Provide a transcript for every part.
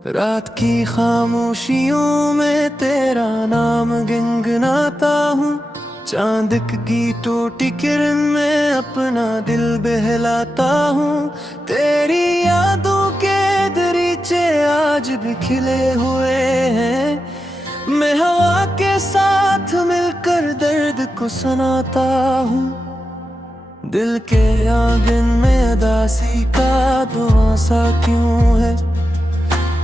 रात की खामोशियों में तेरा नाम गुनगुनाता हूँ। चांद की टूटी किरण में अपना दिल बहलाता हूँ। तेरी यादों के दरीचे आज भी खिले हुए हैं। मैं हवा के साथ मिलकर दर्द को सुनाता हूँ। दिल के आंगन में उदासी का धुआं सा क्यों है।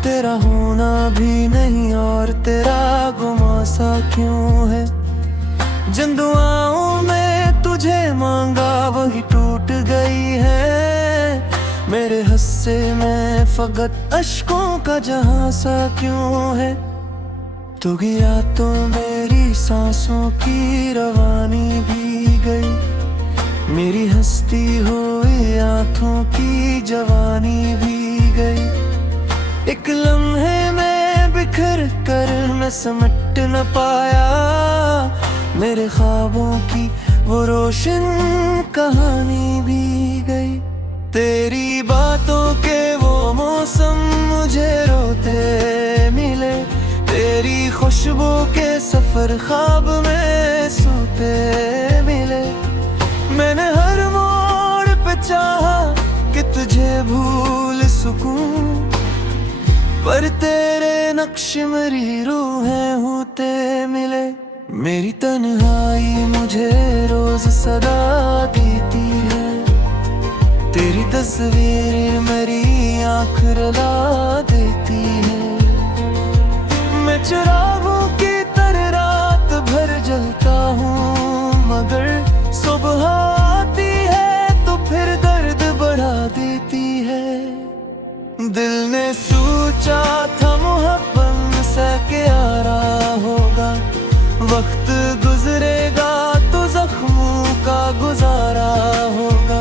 तेरा होना भी नहीं और तेरा गुमा सा क्यों है। जिन दुआओं में तुझे मांगा वही टूट गई है। मेरे हिस्से में फकत अश्कों का जहां सा क्यों है। तू गया तो मेरी सांसों की रवानी भी गई। मेरी हस्ती हुई आंखों की जवानी भी गई। एक लम्हे में बिखर कर मैं समट न पाया। मेरे ख्वाबों की वो रोशन कहानी भी गई। तेरी बातों के वो मौसम मुझे रोते मिले। तेरी खुशबू के सफर ख्वाब में सोते मिले। मैंने हर मोड़ पे चाहा कि तुझे भूल सकूं, पर तेरे नक्श मेरी रूहें होते मिले। मेरी तन्हाई मुझे रोज सदा देती है। तेरी तस्वीर मेरी आँख रुला देती है। मैं चिरागों की तरह रात भर जलता हूँ, मगर सुबह आती है तो फिर दर्द बढ़ा देती है। दिल ने सोचा था मोहब्बत से प्यारा होगा। वक्त गुजरेगा तो जख्मों का गुजारा होगा,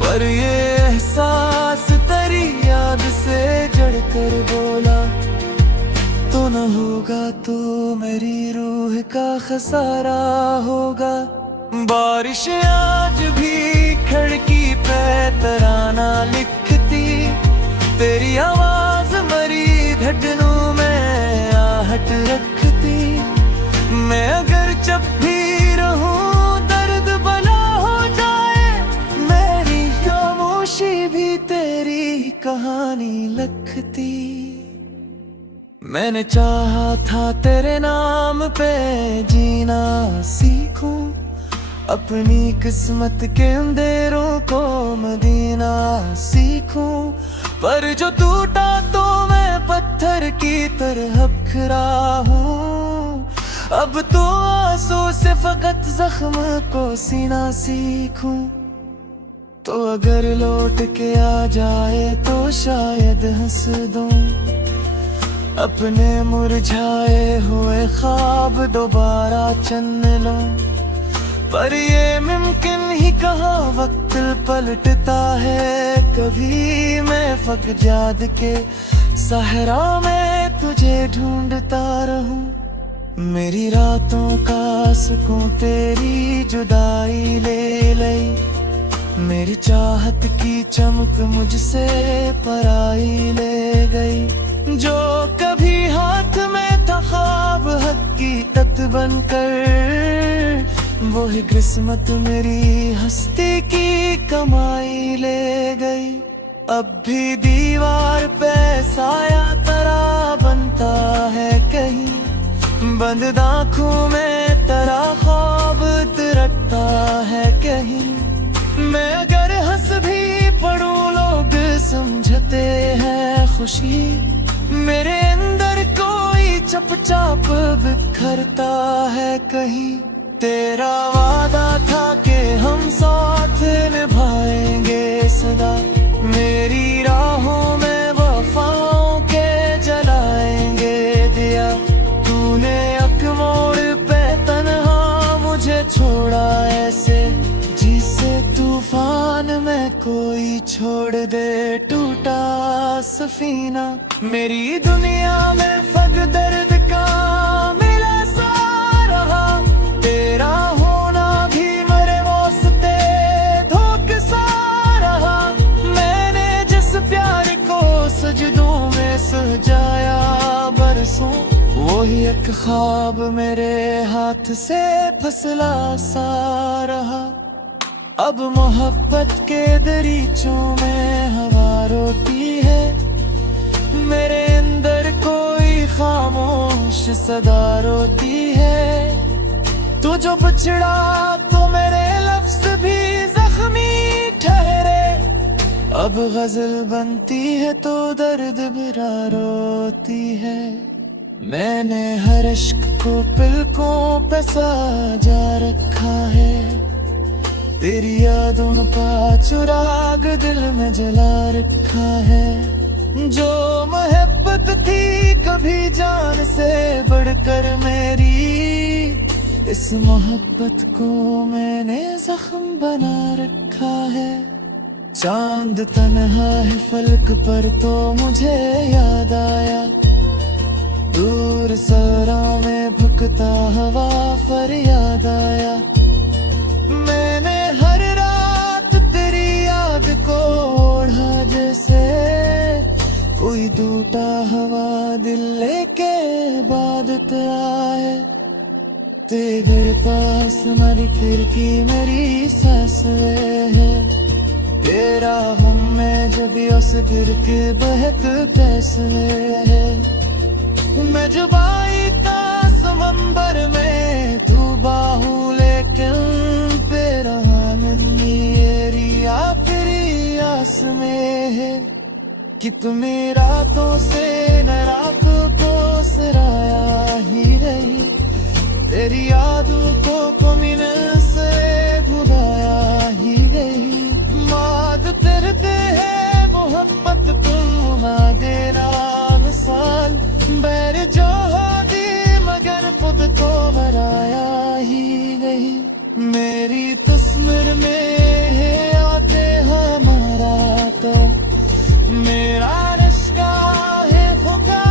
पर ये एहसास तेरी याद से जड़कर बोला तो न होगा तो मेरी रूह का खसारा होगा। बारिश आज भी खिड़की पे तराना लिखती। तेरी आवाज मरी धड़कनों में आहट रखती। मैं अगर जब भी रहूं दर्द भला हो जाए। मेरी खामोशी भी तेरी कहानी लिखती। मैंने चाहा था तेरे नाम पे जीना सीखूं। अपनी किस्मत के अंधेरों को मदीना सीखूं, पर जो टूटा तो मैं पत्थर की तरह बिखरा हूँ। अब तो आंसू से फकत जख्म को सीना सीखूं। तो अगर लौट के आ जाए तो शायद हंस दूं। अपने मुरझाए हुए ख्वाब दोबारा चुन लूं, पर ये मुमकिन ही कहाँ वक्त पलटता है। कभी मैं फकजाद के सहरा में तुझे ढूंढता रहूं। मेरी रातों का सुकून तेरी जुदाई ले लई। मेरी चाहत की चमक मुझसे पराई ले गई। जो कभी हाथ में था ख्वाब हकीकत बनकर, वो ही किस्मत मेरी हस्ती की कमाई ले गई। अब भी दीवार पे साया तरा बनता है कहीं। बंद आँखों में तेरा ख्वाब तिरकता है कहीं। मैं अगर हंस भी पढ़ूं लोग समझते हैं खुशी। मेरे अंदर कोई चुपचाप बिखरता है कहीं। तेरा वादा था कि हम साथ निभाएंगे सदा। मेरी राहों में वफाओं के जलाएंगे दिया। तूने एक मोड़ पे तन्हा मुझे छोड़ा ऐसे, जिसे तूफान में कोई छोड़ दे टूटा सफीना। मेरी दुनिया में फग दर्द का मिला सा रहा। तेरा होना भी मेरे वास्ते धोखा सा रहा। मैंने जिस प्यार को सजदों में सजा कोई एक ख्वाब मेरे हाथ से फसला सा रहा। अब मोहब्बत के दरीचों में हवा रोती है। मेरे अंदर कोई खामोश सदा रोती है। तू जो बिछड़ा तो मेरे लफ्ज भी जख्मी ठहरे। अब गजल बनती है तो दर्द भरा रोती है। मैंने हर इश्क को पलकों पे सजा रखा है। तेरी यादों का चुराग दिल में जला रखा है। जो मोहब्बत थी कभी जान से बढ़कर मेरी, इस मोहब्बत को मैंने जख्म बना रखा है। चांद तन्हा है फलक पर तो मुझे याद आया। दूर सरा में भुकता हवा फरियाद आया। मैंने हर रात तेरी याद को ओढ़ा जैसे कोई टूटा हवा दिल लेके बादत आए। तेरे पास हमारी खिड़की मेरी सांस है। तेरा हम में जब उस गिर के बहत कैसे है। मैं जुबाई का समंदर में तू बाहू लेकिन तेरा मेरी आखिरी आस में है। कि तुम्हें रातों से न रात को सराया ही रही। तेरी यादों को मिलने से भुलाया ही गई। माद करते हैं मोहब्बत तुम देना मिसाल। बैर जो होती मगर खुद को बराया ही नहीं। मेरी तस्वीर में है आते हमारा तो मेरा रिश्ता है खुदा।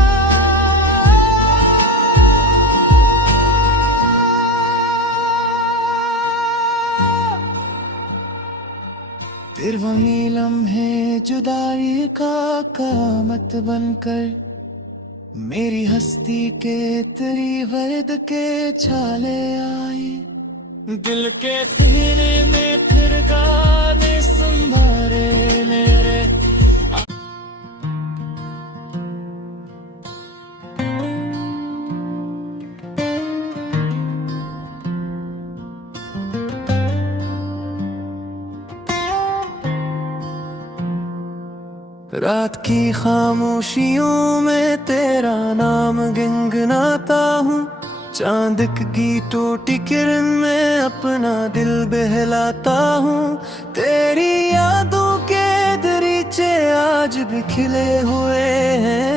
फिर वही लम्हे जुदाई का कामत बनकर मेरी हस्ती के तेरी वर्द के छाले आई। दिल के सीने में फिर गाने संभारे मेरे। रात की खामोशियों में तेरा नाम गुनगुनाता हूँ। चांद की टूटी किरण में अपना दिल बहलाता हूँ। तेरी यादों के दरीचे आज भी खिले हुए हैं।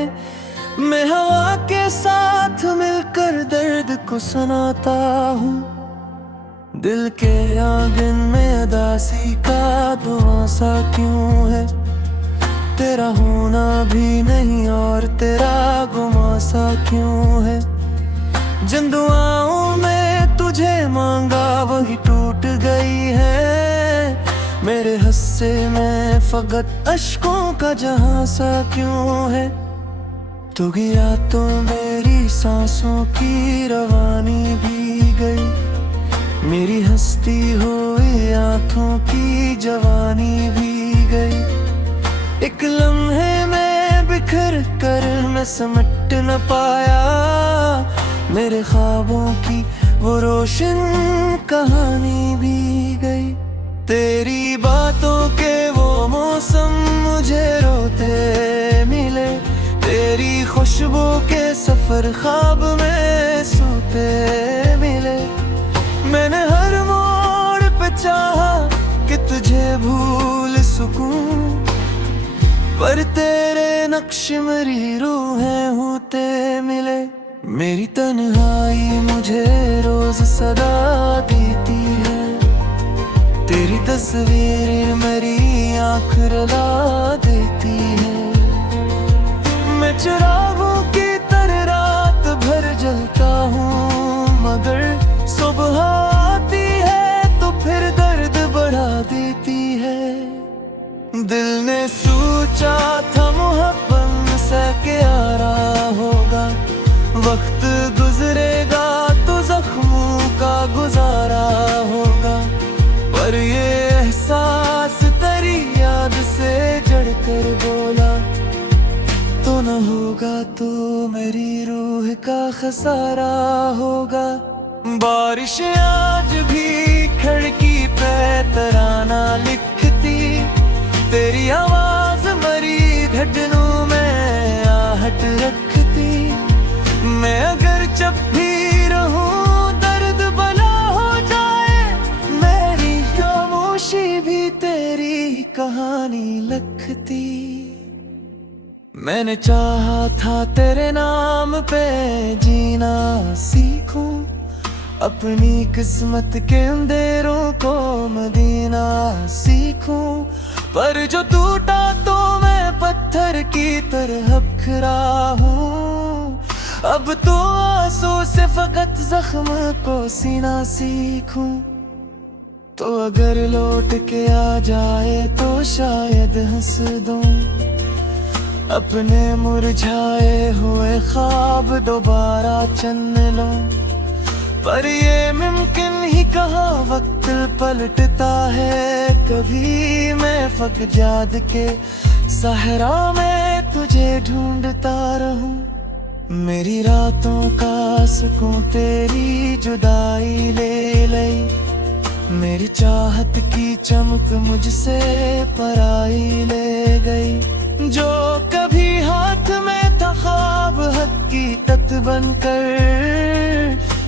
मैं हवा के साथ मिलकर दर्द को सुनाता हूँ। दिल के आंगन में उदासी का धुआं सा क्यों है। तेरा होना भी नहीं और तेरा गुमा सा क्यों है। जिन दुआओं में तुझे मांगा वही टूट गई है। मेरे हिस्से में फकत अश्कों का जहां सा क्यों है। तू गया तो मेरी सांसों की रवानी भी गई। मेरी हस्ती हुई आंखों की जवानी भी गई। एक लम्हे में बिखर कर मैं समट न पाया। मेरे ख्वाबों की वो रोशन कहानी भी गई। तेरी बातों के वो मौसम मुझे रोते मिले। तेरी खुशबू के सफर ख्वाब में सोते मिले। मैंने हर मोड़ पे चाहा कि तुझे भूल सकूं, पर तेरे नक्श मेरी रूहें होते मिले। मेरी तन्हाई मुझे रोज सदा देती है। तेरी तस्वीर मेरी आँख रुला देती है। मैं चिरागों की तरह रात भर जलता हूँ, मगर सुबह आती है तो फिर दर्द बढ़ा देती है। दिल ने सोचा था मोहब्बत से क्या रहा होगा, वक्त होगा तो मेरी रूह का खसारा होगा। बारिश आज भी खिड़की पे तराना लिखती, तेरी आवाज मरी धड़कनों में आहट रखती। मैं अगर जब भी रहूं दर्द भला हो जाए, मेरी खामोशी भी तेरी कहानी लिखती। मैंने चाहा था तेरे नाम पे जीना सीखूं, अपनी किस्मत के अंधेरों को मदीना सीखूं। पर जो टूटा तो मैं पत्थर की तरह बिखरा हूँ। अब तो आंसू से फकत जख्म को सीना सीखूं। तो अगर लौट के आ जाए तो शायद हंस दूं, अपने मुरझाए हुए ख्वाब दोबारा चन लूं। पर ये मुमकिन ही कहाँ, वक्त पलटता है कभी। मैं फकजाद के सहरा में तुझे ढूंढता रहूं। मेरी रातों का सुकून तेरी जुदाई ले लई, मेरी चाहत की चमक मुझसे पराई ले गई। जो कभी हाथ में था ख्वाब हकीकत बनकर,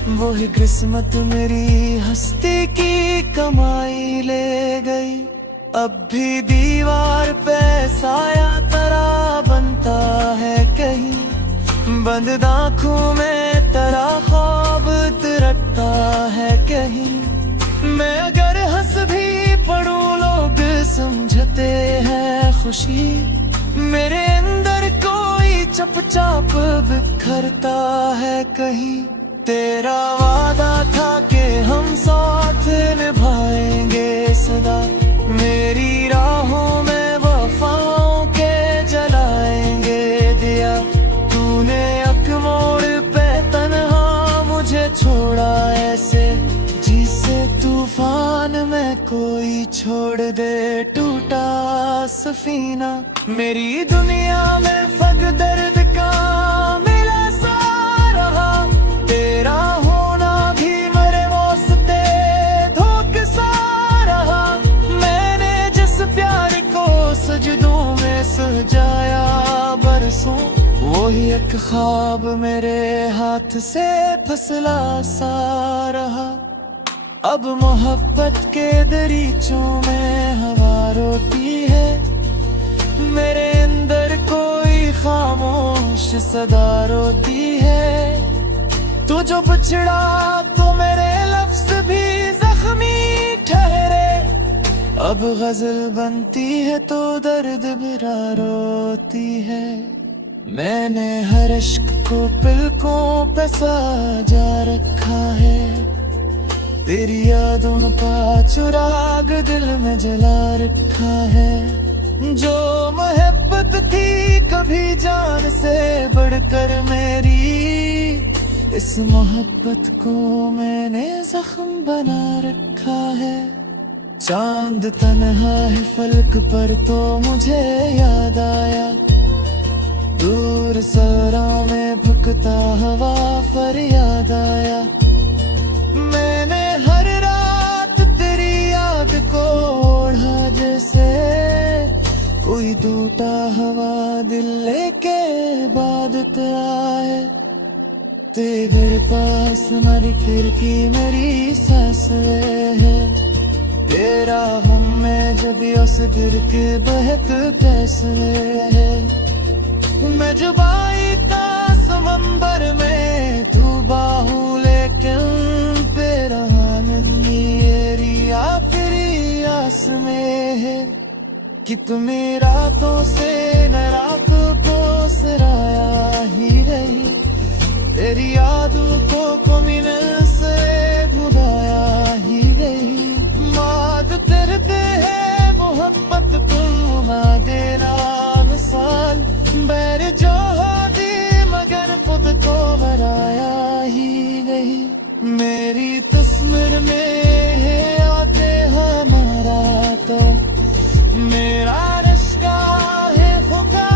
वो ही किस्मत मेरी हस्ती की कमाई ले गई। अब भी दीवार पे साया तरा बनता है कहीं, बंद आँखों में तेरा ख्वाब तिरकता है कहीं। मैं अगर हंस भी पढ़ूं लोग समझते हैं खुशी, मेरे अंदर कोई चुपचाप बिखरता है कहीं। तेरा वादा था कि हम साथ निभाएंगे सदा, मेरी राहों में वफाओं के जलाएंगे दिया। तूने एक मोड़ पे तन्हा मुझे छोड़ा ऐसे, जिसे तूफान में कोई छोड़ दे टूटा सफीना। मेरी दुनिया में फग दर्द का मिला सा रहा, तेरा होना भी मेरे वास्ते धोख सा रहा। मैंने जिस प्यार को सजदों में सजाया बरसों, वही एक ख्वाब मेरे हाथ से फसला सा रहा। अब मोहब्बत के दरीचों में हवा रोती है, मेरे अंदर कोई खामोश सदा रोती है। तू जो बिछड़ा तो मेरे लफ्ज भी जख्मी ठहरे, अब गजल बनती है तो दर्द भरा रोती है। मैंने हर इश्क को पलकों पे साजा रखा है, तेरी यादों का चुराग दिल में जला रखा है। जो मोहब्बत थी कभी जान से बढ़कर मेरी, इस मोहब्बत को मैंने जख्म बना रखा है। चांद तन्हा है फलक पर तो मुझे याद आया, दूर सरा में भुकता हवा फरियाद आया। मैंने हर रात तेरी याद को ओढ़ा जैसे कोई टूटा हवा दिल लेके इबादत आए। तेरे पास हमारी खिड़की मेरी सांस है, तेरा हम में जब उस दिल के बहत कैसे है। मैं जुबाई का समंदर में तू बाहू लेकिन तेरा मेरी आखिरी आस में है कि तुम्हें रातों से न रात को सराया ही रही, तेरी यादों को मिलन से भुलाया ही रही। माद करते हैं मोहब्बत तुम देना मिसाल, बैर जो होती मगर खुद को बराया ही नहीं। मेरी तस्वीर में है आते हमारा तो मेरा रिश्ता है खुदा।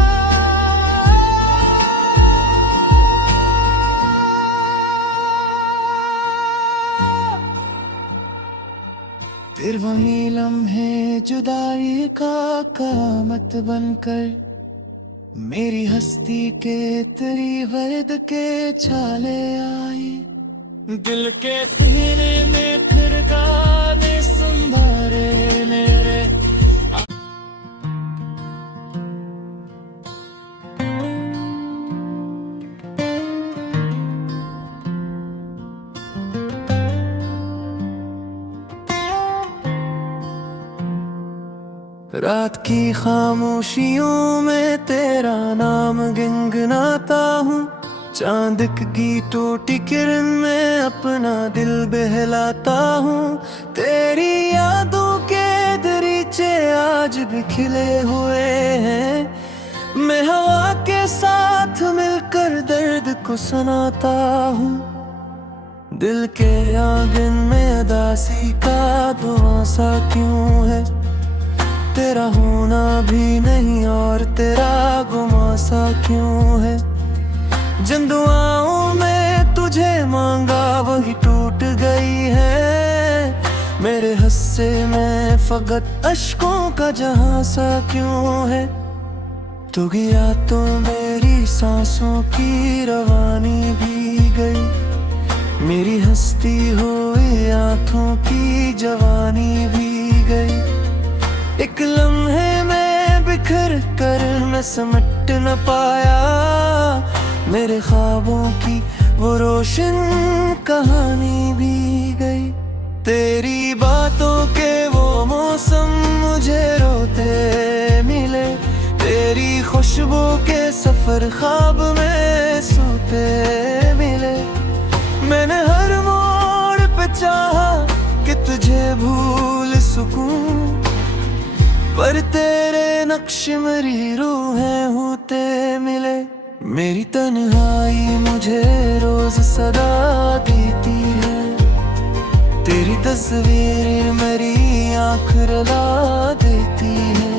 फिर वही लम्हे जुदाई का क़यामत बनकर मेरी हस्ती के तेरी वर्द के छाले आए। दिल के सीने में फिर गाने संभारे मेरे। रात की खामोशियों में तेरा नाम गुनगुनाता हूँ, चांद की टूटी किरण में अपना दिल बहलाता हूँ। तेरी यादों के दरीचे आज भी खिले हुए हैं, मैं हवा के साथ मिलकर दर्द को सुनाता हूँ। दिल के आंगन में उदासी का धुआं सा क्यों है, तेरा होना भी नहीं और तेरा गुमा सा क्यों है। जिन दुआओं में तुझे मांगा वही टूट गई है, मेरे हिस्से में फकत अश्कों का जहां सा क्यों है। तू गया तो मेरी सांसों की रवानी भी गई, मेरी हस्ती हुई आंखों की जवानी भी गई। एक लम्हे में बिखर कर मैं समट न पाया, मेरे ख्वाबों की वो रोशन कहानी भी गई। तेरी बातों के वो मौसम मुझे रोते मिले, तेरी खुशबू के सफर ख्वाब में सोते मिले। मैंने हर मोड़ पे चाहा कि तुझे भूल सकूं, पर तेरे नक्श मेरी रूहें होते मिले। मेरी तन्हाई मुझे रोज सदा देती है, तेरी तस्वीर मेरी आँख रुला देती है।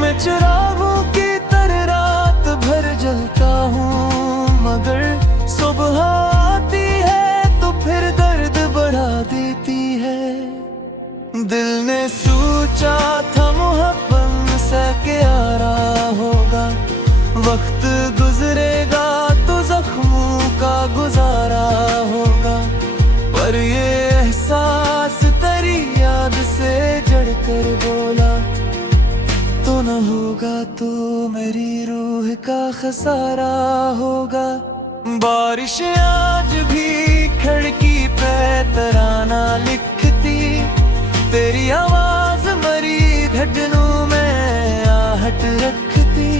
मैं चिरागों की तरह रात भर जलता हूँ, मगर सुबह आती है तो फिर दर्द बढ़ा देती है। दिल ने सोचा था मोहब्बत से प्यारा होगा, वक्त गुजरेगा तो जख्मों का गुजारा होगा। पर ये एहसास तेरी याद से जड़कर बोला, तो न होगा तो मेरी रूह का खसारा होगा। बारिश आज भी खिड़की पे तराना लिखती, तेरी आवाज मरी धड़कनों में आहट रखती।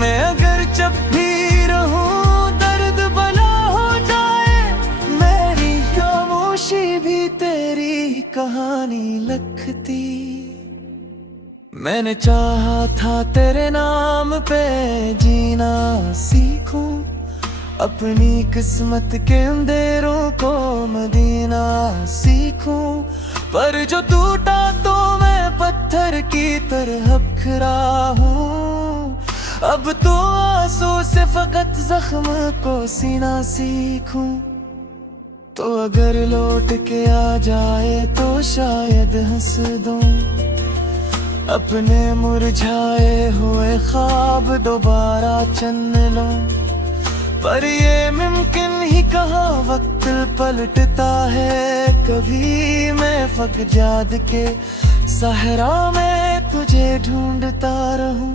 मैं अगर जब भी रहूं दर्द भला हो जाए, मेरी खामोशी भी तेरी कहानी लिखती। मैंने चाहा था तेरे नाम पे जीना सीखूं, अपनी किस्मत के अंधेरों को मदीना सीखूं। पर जो टूटा तो मैं पत्थर की तरह बिखरा हूँ, अब तो आंसू से फकत जख्म को सीना सीखूं। तो अगर लौट के आ जाए तो शायद हंस दूं, अपने मुरझाए हुए ख्वाब दोबारा चन लूं। पर ये मुमकिन ही कहाँ, वक्त पलटता है कभी। मैं फकजाद के सहरा में तुझे ढूंढता रहूं,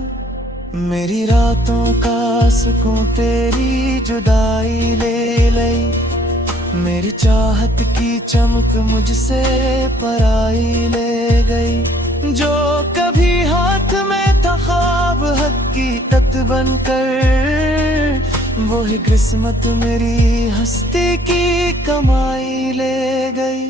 मेरी रातों का सुकून तेरी जुदाई ले लई। मेरी चाहत की चमक मुझसे पराई ले गई। जो कभी हाथ में था ख्वाब हकीकत बनकर, वो ही किस्मत मेरी हस्ती की कमाई ले गई।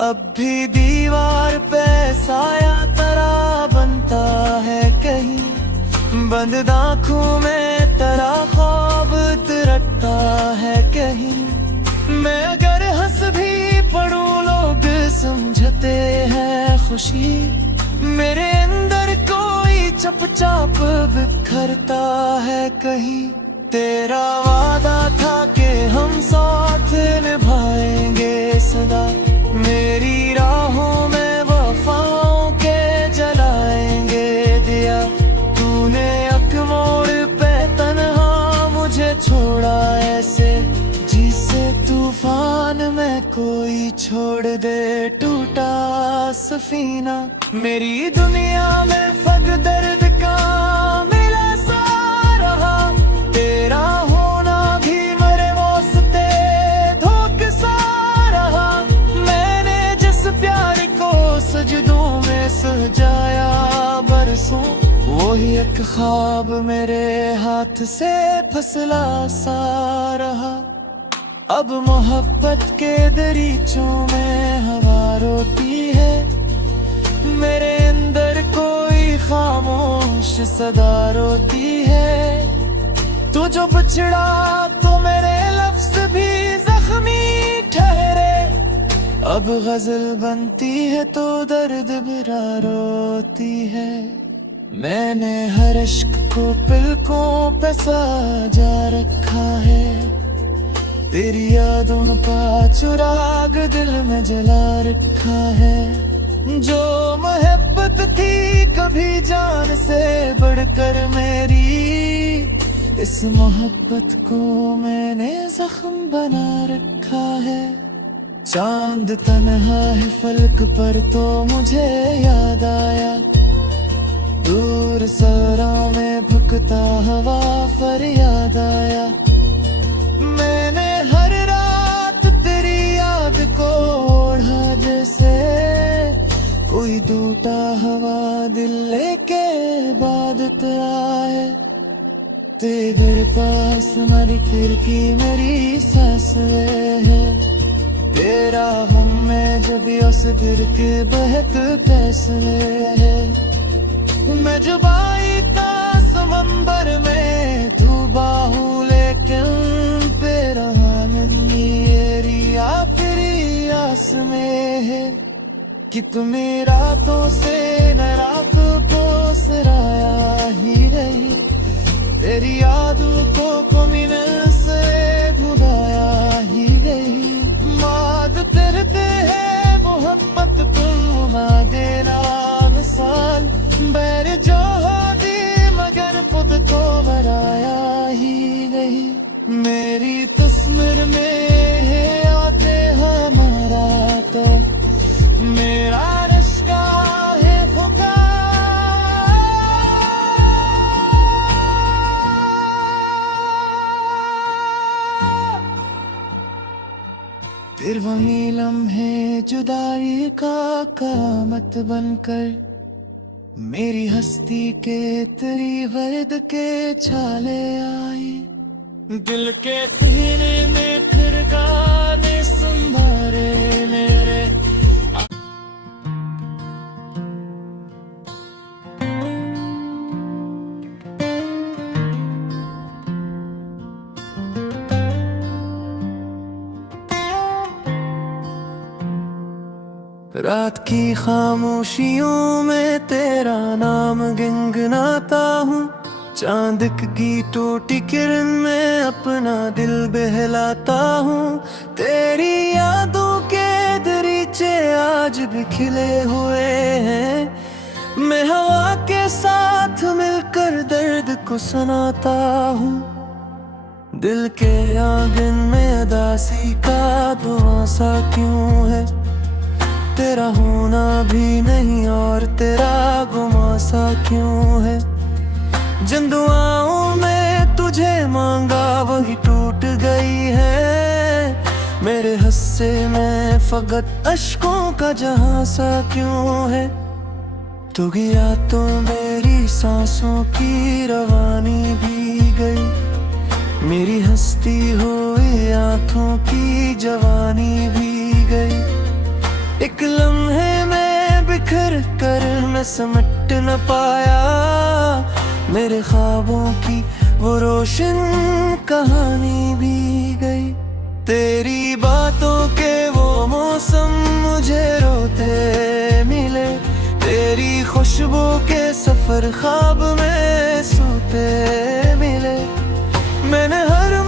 अब भी दीवार पे साया तरा बनता है कहीं, बंद आँखों में तेरा ख्वाब तरटता है कहीं। मैं अगर हंस भी पढ़ूं लोग समझते हैं खुशी, मेरे अंदर कोई चुपचाप बिखरता है कहीं। तेरा वादा था कि हम साथ निभाएंगे सदा, मेरी राह छोड़ा ऐसे जिसे तूफान में कोई छोड़ दे टूटा सफीना। मेरी दुनिया में फग दर्द का मिला सा रहा, तेरा होना भी मेरे वास्ते धोखे सा रहा। मैंने जिस प्यार को सजदों में सजाया बरसों, वही एक ख्वाब मेरे हाथ से फसला सा रहा। अब मोहब्बत के दरीचों में हवा रोती है, मेरे अंदर कोई खामोश सदा रोती है। तू जो बिछड़ा तो मेरे लफ्ज भी जख्मी ठहरे, अब गजल बनती है तो दर्द भरा रोती है। मैंने हर इश्क को पलकों पे सजा रखा है, तेरी यादों का चुराग दिल में जला रखा है। जो मोहब्बत थी कभी जान से बढ़कर मेरी, इस मोहब्बत को मैंने जख्म बना रखा है। चांद तन्हा है फलक पर तो मुझे याद आया, दूर सरा में भुकता हवा फरियाद आया। मैंने हर रात तेरी याद को ओढ़ा जैसे कोई टूटा हवा दिल लेके बादत आए। तेरे पास हमारी खिड़की मेरी सांस है, तेरा हम में जब उस दिल के बहक कैसे है। मैं जुबाई का समंदर में तू बाहू लेकिन तेरा मेरी आखिरी आस में है कि तुम्हें रातों से न रात को सराया ही रही। तेरी यादों को मिलने से भुलाया ही रही। माद करते हैं मोहब्बत तुम देना मिसाल, बैर जो होती मगर खुद को बराया ही नहीं। मेरी तस्वीर में है आते हमारा तो मेरा रिश्ता है फुका। फिर वही लम्हे जुदाई का कामत बनकर मेरी हस्ती के तेरी वर्द के छाले आई। दिल के तेरे में फिर गाने संभारे मेरे। रात की खामोशियों में तेरा नाम गुनगुनाता हूँ, चांद की टूटी किरण में अपना दिल बहलाता हूँ। तेरी यादों के दरीचे आज भी खिले हुए हैं, मैं हवा के साथ मिलकर दर्द को सुनाता हूँ। दिल के आंगन में उदासी का दुआ सा क्यों है, तेरा होना भी नहीं और तेरा गुमा सा क्यों है। जिन दुआओं में तुझे मांगा वही टूट गई है, मेरे हिस्से में फकत अश्कों का जहां सा क्यों है। तू गया तो मेरी सांसों की रवानी भी गई, मेरी हस्ती हुई आंखों की जवानी भी गई। एक लम्हे में बिखर कर मैं समट न पाया, मेरे ख्वाबों की वो रोशन कहानी भी गई। तेरी बातों के वो मौसम मुझे रोते मिले, तेरी खुशबू के सफर ख्वाब में सोते मिले। मैंने हर